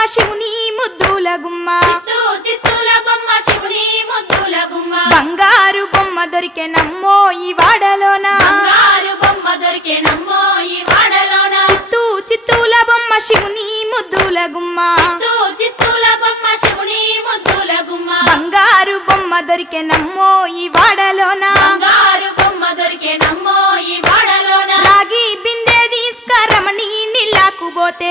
బొమ్మ శివుని ముద్దుల గుమ్మ. బంగారు బొమ్మ దొరికే నమ్మో ఈ వాడలోన. చిత్తూ చిత్తూల బొమ్మ శివుని ముద్దుల గుమ్మ. బంగారు బొమ్మ దొరికే నమ్మో ఈ వాడలోన. బంగారు బొమ్మ దొరికే నమ్మో ఈ వాడలోన. రాగి బిందె తీసుకరమణి నీళ్ళకు పోతే.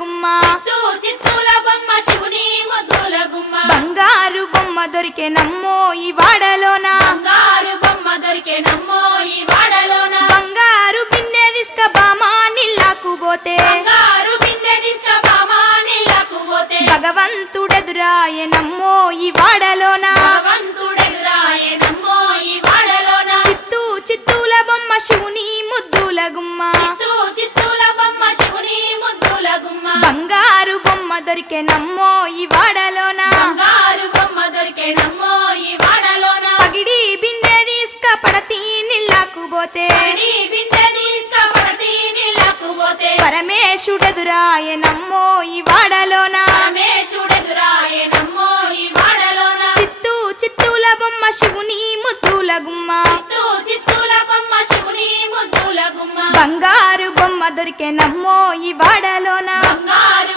గుమ్మ చిత్తూ చిత్తూల బొమ్మ శివుని ముద్దుల గుమ్మ బంగారు బొమ్మ దొరికే నమ్మో ఈ వాడలోన. బంగారు బొమ్మ దొరికే నమ్మో ఈ వాడలోన. బంగారు బిందె తీసుక బామా నీళ్ళకు పోతే. బంగారు బిందె తీసుకుపామా నీళ్ళకు పోతే. భగవంతుడెదురాయ నమ్మో ఈ వాడలోన. భగవంతుడెదురాయ నమ్మో ఈ వాడలోన. చిత్తూ చిత్తూల బొమ్మ శివుని దొరికే నమ్మో ఈ వాడలోన? బంగారు బొమ్మ దొరికే నమ్మో ఈ వాడలోన? పగిడి బిందె తీసుక పడతి నీళ్ళకు పోతే. బిందె తీసుకుపడతి నీళ్ళకు పోతే. పరమేశుడెదురాయ నమ్మో ఈ వాడలోన? నమ్మో ఈ వాడలోన? చిత్తూ చిత్తూల బొమ్మ శివుని ముద్దుల గుమ్మ. చిత్తూ చిత్తూల బొమ్మ శివుని ముద్దుల గుమ్మ. బంగారు బొమ్మ దొరికే నమ్మో ఈ వాడలోన? బంగారు